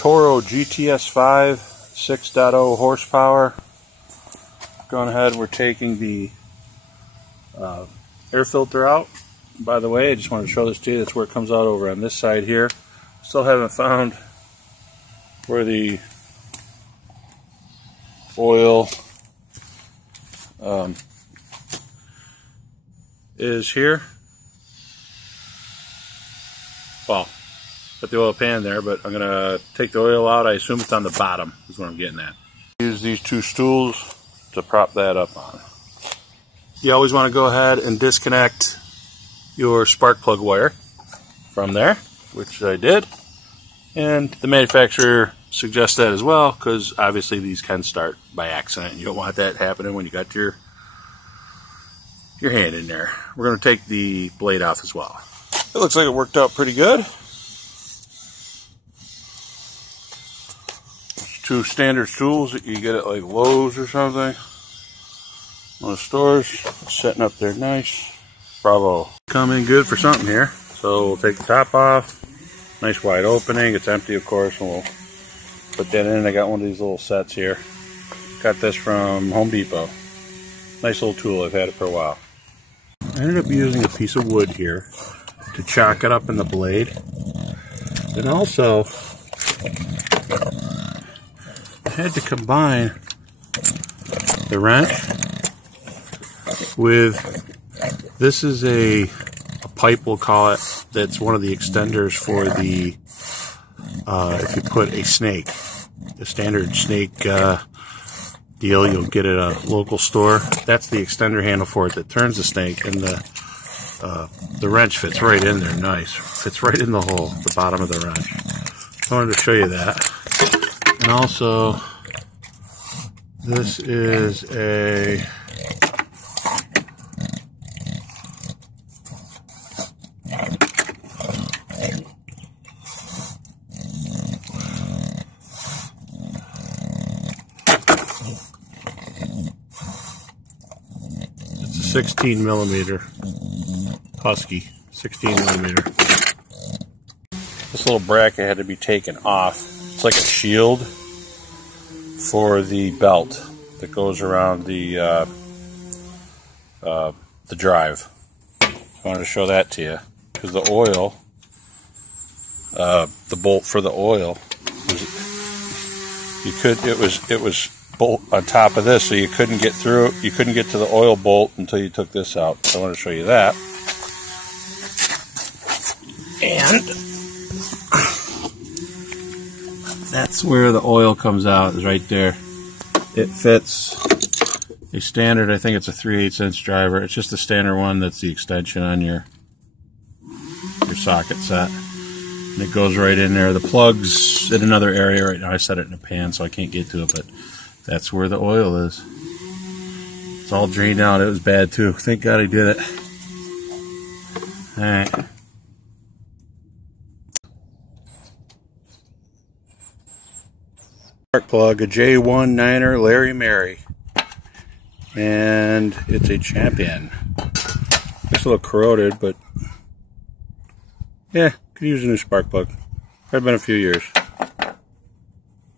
Toro GT5 6.0 horsepower. Going ahead, we're taking the air filter out. By the way, I just wanted to show this to you. That's where it comes out over on this side here. Still haven't found where the oil is here. Well, got the oil pan there, but I'm gonna take the oil out. I assume it's on the bottom is what I'm getting at. Use these two stools to prop that up on. You always want to go ahead and disconnect your spark plug wire from there, which I did, and the manufacturer suggests that as well, because obviously these can start by accident. You don't want that happening when you got your hand in there. We're going to take the blade off as well. It looks like it worked out pretty good. There's two standard stools that you get at like Lowe's or something. One of the stores, setting up there nice. Bravo. Come in good for something here. So we'll take the top off. Nice wide opening. It's empty, of course, and we'll put that in. I got one of these little sets here. Got this from Home Depot. Nice little tool. I've had it for a while. I ended up using a piece of wood here to chock it up in the blade. And also, I had to combine the wrench with, this is a pipe, we'll call it, that's one of the extenders for the, if you put a snake, a standard snake deal you'll get at a local store. That's the extender handle for it that turns the snake, and the wrench fits right in there, nice. Fits right in the hole, the bottom of the wrench. I wanted to show you that. And also, this is a it's a 16 millimeter Husky, 16 millimeter. This little bracket had to be taken off. It's like a shield for the belt that goes around the drive. I wanted to show that to you because the oil, the bolt for the oil, it was bolt on top of this, so you couldn't get through. You couldn't get to the oil bolt until you took this out. So I want to show you that. And that's where the oil comes out, is right there. It fits a standard, I think it's a 3/8 inch driver. It's just a standard one that's the extension on your socket set. And it goes right in there. The plug's in another area right now. I set it in a pan, so I can't get to it, but that's where the oil is. It's all drained out. It was bad too. Thank God I did it. Alright. Spark plug, a J19er Larry Mary, and it's a champion. It's a little corroded, but yeah, could use a new spark plug. Probably been a few years.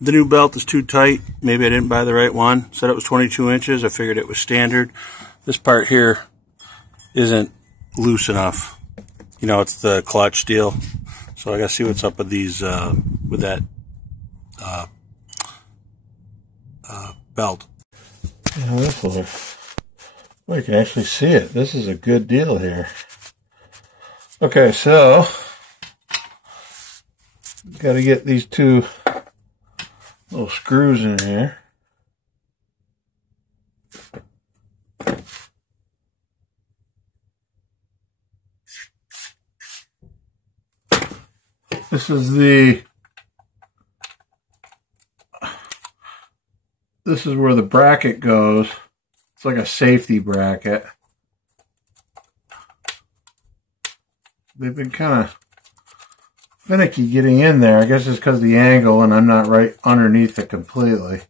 The new belt is too tight. Maybe I didn't buy the right one. Said it was 22 inches. I figured it was standard. This part here isn't loose enough. You know, it's the clutch deal. So I gotta see what's up with these, with that belt. Yeah, this will, well, you can actually see it. This is a good deal here. Okay, so got to get these two little screws in here. This is where the bracket goes. It's like a safety bracket. They've been kind of finicky getting in there. I guess it's because of the angle and I'm not right underneath it completely.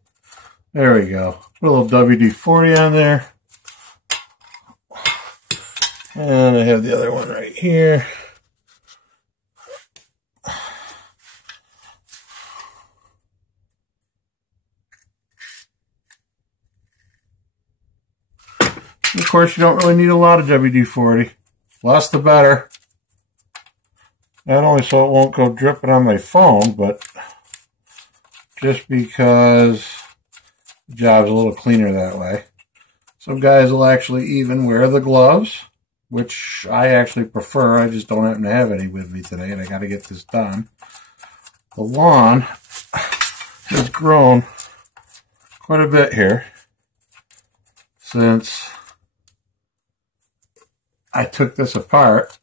There we go. Put a little WD-40 on there. And I have the other one right here. course, you don't really need a lot of WD-40. Less the better. Not only so it won't go dripping on my phone, but just because the job's a little cleaner that way. Some guys will actually even wear the gloves, which I actually prefer. I just don't happen to have any with me today, and I got to get this done. The lawn has grown quite a bit here since I took this apart.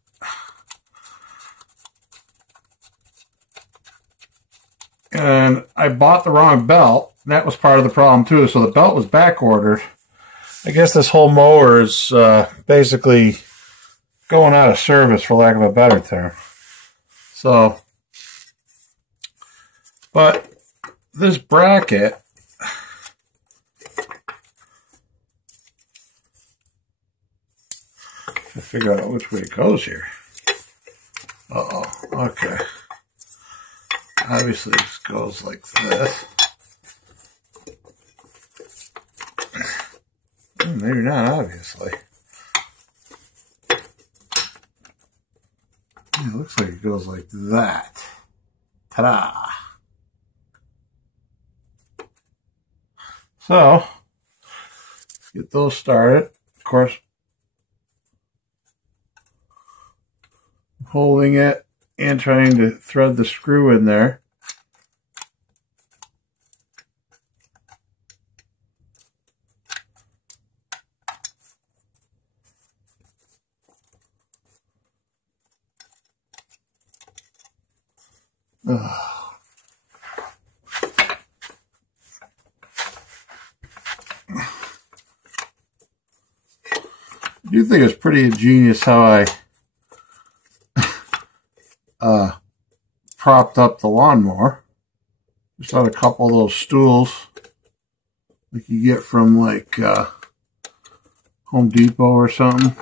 And I bought the wrong belt. And that was part of the problem too. So the belt was back ordered. I guess this whole mower is basically going out of service, for lack of a better term. So, but this bracket, I figure out which way it goes here. Uh-oh, okay. Obviously this goes like this. Maybe not, obviously. It looks like it goes like that. Ta-da! So, let's get those started. Of course, holding it and trying to thread the screw in there. I do think it's pretty ingenious how I propped up the lawnmower. Just on a couple of those stools like you get from like Home Depot or something.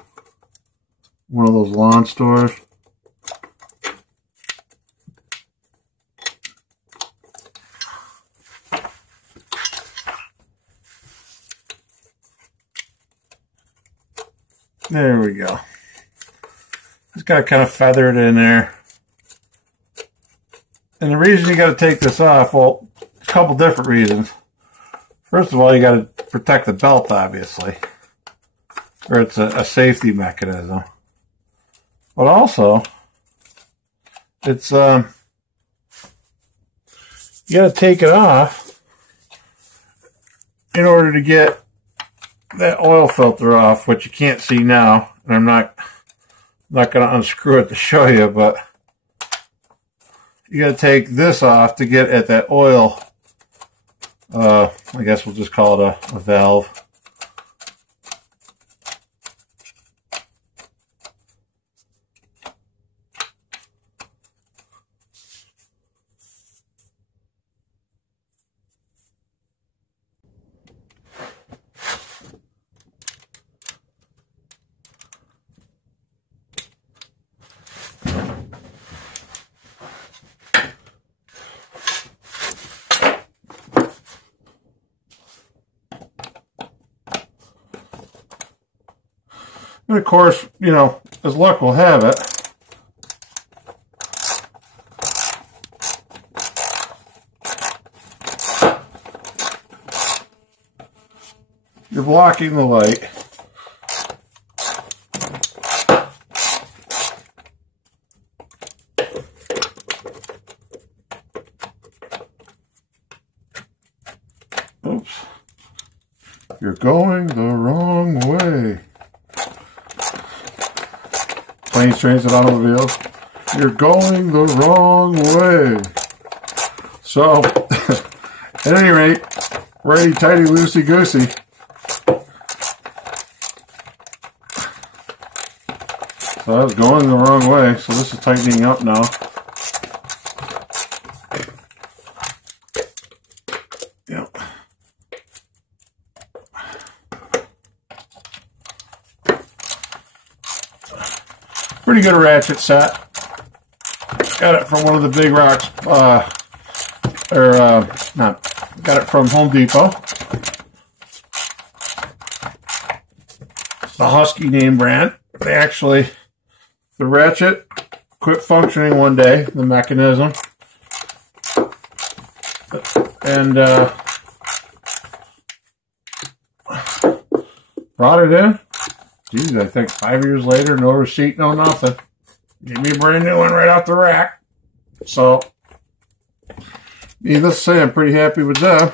One of those lawn stores. There we go. Just got to kind of feather it in there. And the reason you got to take this off, well, a couple different reasons. First of all, you got to protect the belt, obviously. Or it's a safety mechanism. But also, it's, you got to take it off in order to get that oil filter off, which you can't see now, and I'm not going to unscrew it to show you, but you got to take this off to get at that oil. I guess we'll just call it a valve. And of course, you know, as luck will have it, you're blocking the light. Oops. You're going the wrong way. Planes, trains, and automobiles. You're going the wrong way. So, at any rate, righty tighty, loosey goosey. So I was going the wrong way. So this is tightening up now. Yep. Pretty good ratchet set. Got it from one of the big rocks, got it from Home Depot. a Husky name brand. They actually, the ratchet quit functioning one day, the mechanism, and brought it in. Geez, I think 5 years later, no receipt, no nothing. Give me a brand new one right off the rack. So, needless to say, I'm pretty happy with them.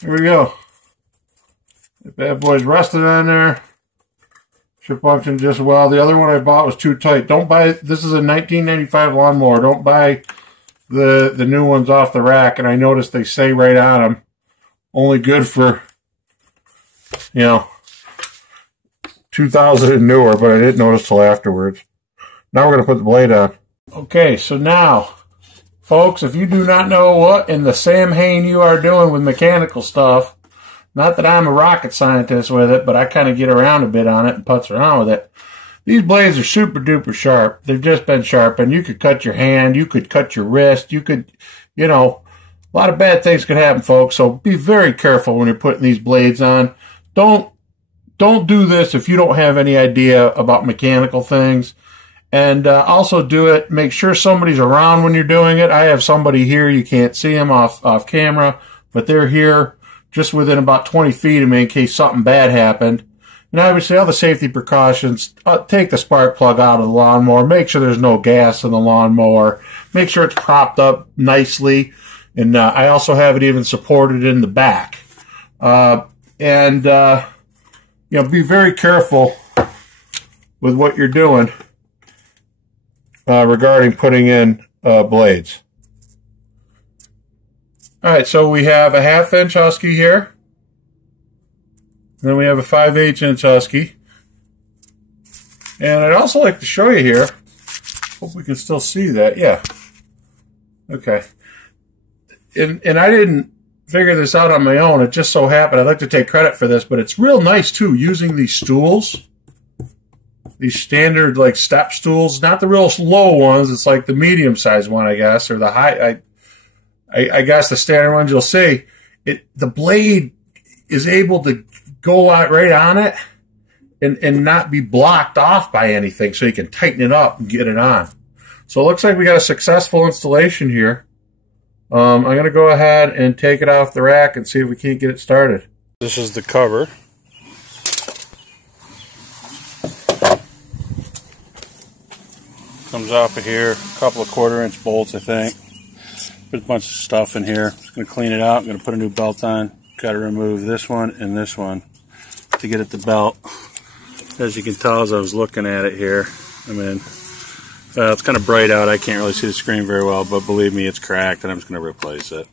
Here we go. The bad boy's rusted on there. Should function just well. The other one I bought was too tight. Don't buy, this is a 1995 lawnmower. Don't buy the new ones off the rack. And I noticed they say right on them, only good for, you know, 2000 and newer, but I didn't notice till afterwards. Now we're going to put the blade on. Okay, so now, folks, if you do not know what in the Sam Hain you are doing with mechanical stuff, not that I'm a rocket scientist with it, but I kind of get around a bit on it and putz around with it. These blades are super duper sharp. They've just been sharpened. You could cut your hand. You could cut your wrist. You could, you know, a lot of bad things could happen, folks. So be very careful when you're putting these blades on. Don't do this if you don't have any idea about mechanical things. And also do it, make sure somebody's around when you're doing it. I have somebody here. You can't see them off camera, but they're here just within about 20 feet of me in case something bad happened. And obviously all the safety precautions, take the spark plug out of the lawnmower, make sure there's no gas in the lawnmower, make sure it's propped up nicely. And I also have it even supported in the back. You know, be very careful with what you're doing regarding putting in blades. All right, so we have a 1/2 inch Husky here. Then we have a 5/8 inch Husky. And I'd also like to show you here. Hope we can still see that. Yeah. Okay. And I didn't figure this out on my own. It just so happened. I'd like to take credit for this, but it's real nice too, using these stools. These standard like step stools, not the real low ones. It's like the medium sized one, I guess, or the high. I guess the standard ones you'll see. The blade is able to go out right on it and not be blocked off by anything, so you can tighten it up and get it on. So it looks like we got a successful installation here. I'm going to go ahead and take it off the rack and see if we can't get it started. This is the cover. Comes off of here, a couple of 1/4 inch bolts, I think. Put a bunch of stuff in here. Just going to clean it out. I'm going to put a new belt on. Got to remove this one and this one to get at the belt. As you can tell as I was looking at it here, I mean, it's kind of bright out. I can't really see the screen very well, but believe me, it's cracked and I'm just going to replace it.